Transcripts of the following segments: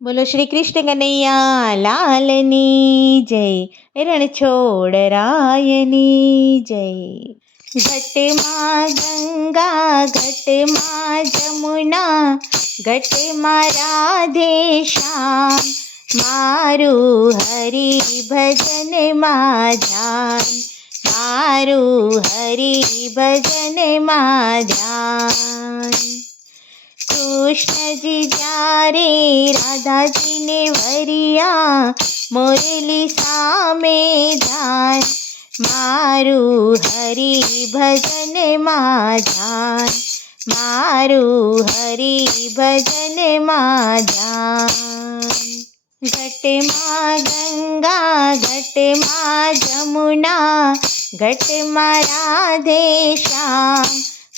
બોલો શ્રી કૃષ્ણ કનૈયા લાલની જય, રણછોડરાયની જય. ઘટમાં ગંગા, ઘટમાં જમુના, ઘટમાં રાધે શ્યામ, મારું હરિ ભજન માં ધ્યાન, મારું હરિ ભજન માં ધ્યાન. કૃષ્ણજી જ્યારે રાધાજીને વરિયા, મોરલી સામે ધ્યાન, મારું હરિ ભજન માં ધ્યાન, મારું હરિ ભજન માં ધ્યાન. ઘટમાં ગંગા, ઘટમાં જમુના, ઘટમાં રાધે શ્યામ,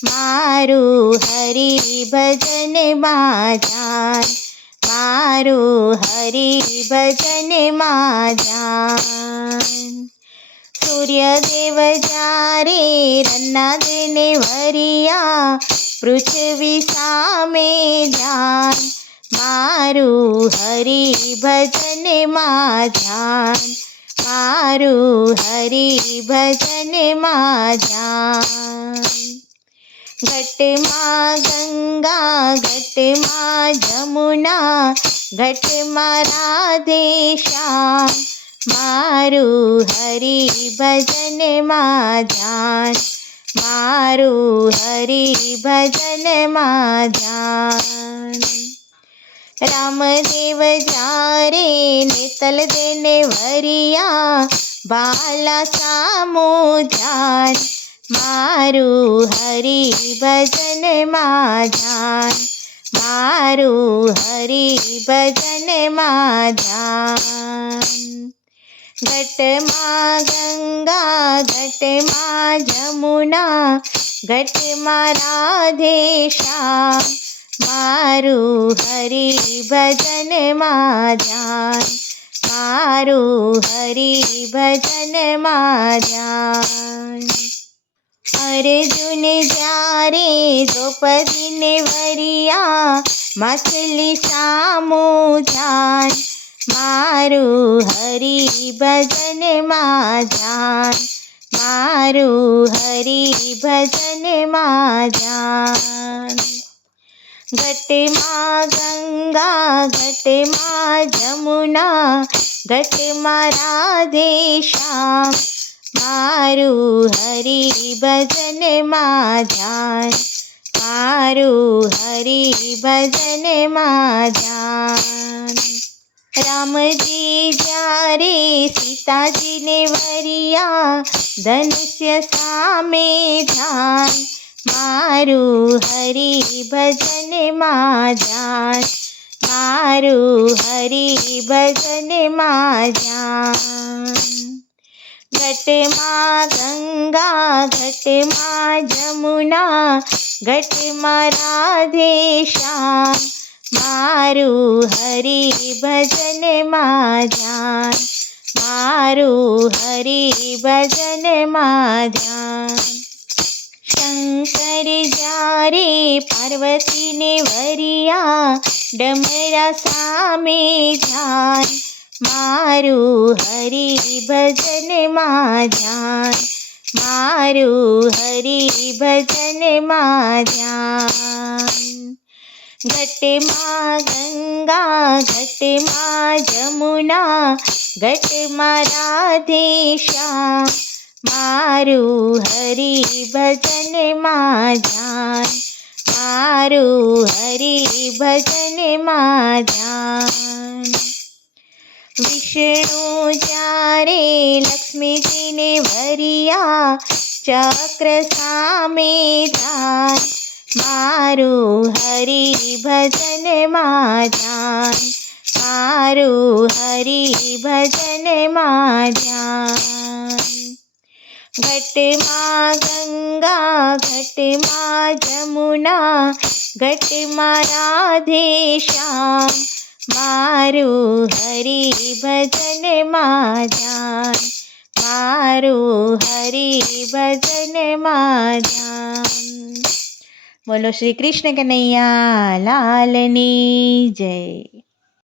મારું હરિ ભજન માં ધ્યાન, મારું હરિ ભજન માં ધ્યાન. સૂર્યદેવ જ્યારે રન્નાદને વરિયા, પૃથ્વી સામે ધ્યાન, મારું હરિ ભજન માં ધ્યાન, મારું હરિ ભજન માં ધ્યાન. ઘટમાં ગંગા, ઘટમાં જમુના, ઘટમાં રાધે શ્યામ, મારું હરિ ભજન માં ધ્યાન, મારું હરિ ભજન માં ધ્યાન. રામદેવ જ્યારે નેતલ દેને વરિયા, ભાલા સામું ધ્યાન, મારું હરિ ભજન માં ધ્યાન, મારું હરિ ભજન માં ધ્યાન. ઘટમાં ગંગા, ઘટમાં જમુના, ઘટમાં રાધે શ્યામ, મારું હરિ ભજન માં ધ્યાન, મારું હરિ ભજન માં ધ્યાન. અર્જુન જ્યારે દ્રૌપદીને વરિયા, માછલી સામું ધ્યાન, મારું હરિ ભજન માં ધ્યાન, મારું હરિ ભજન માં ધ્યાન. ઘટમાં ગંગા, ઘટમાં જમુના, ઘટમાં રાધે શ્યામ, મારું હરિ ભજન માં ધ્યાન, મારું હરિ ભજન માં ધ્યાન. રામજી જ્યારે સીતાજીને વરિયા, ધનુષ્ય સામે ધ્યાન, મારું હરિ ભજન માં ધ્યાન, મારું હરિ ભજન માં ધ્યાન. ઘટમાં ગંગા, ઘટમાં જમુના, ઘટમાં રાધે શ્યામ, મારું હરિ ભજન માં ધ્યાન, મારું હરિ ભજન માં ધ્યાન. શંકર જ્યારે પાર્વતીને વરિયા, ડમરા સામે ધ્યાન, મારું હરિ ભજન માં ધ્યાન, મારું હરિ ભજન માં ધ્યાન. ઘટમાં ગંગા, ઘટમાં જમુના, ઘટમાં રાધે શ્યામ, મારું હરિ ભજન માં ધ્યાન, મારું હરિ ભજન માં ધ્યાન. વિષ્ણુ જ્યારે લક્ષ્મીજીને વરિયા, ચક્ર સામે ધ્યાન, મારું હરિ ભજન માં ધ્યાન, મારું હરિ ભજન માં ધ્યાન. ઘટમાં ગંગા, ઘટમાં જમુના, ઘટમાં રાધે શ્યામ, મારું હરિ ભજન માં ધ્યાન, મારું હરિ ભજન માં ધ્યાન. બોલો શ્રી કૃષ્ણ કનૈયા લાલની જય.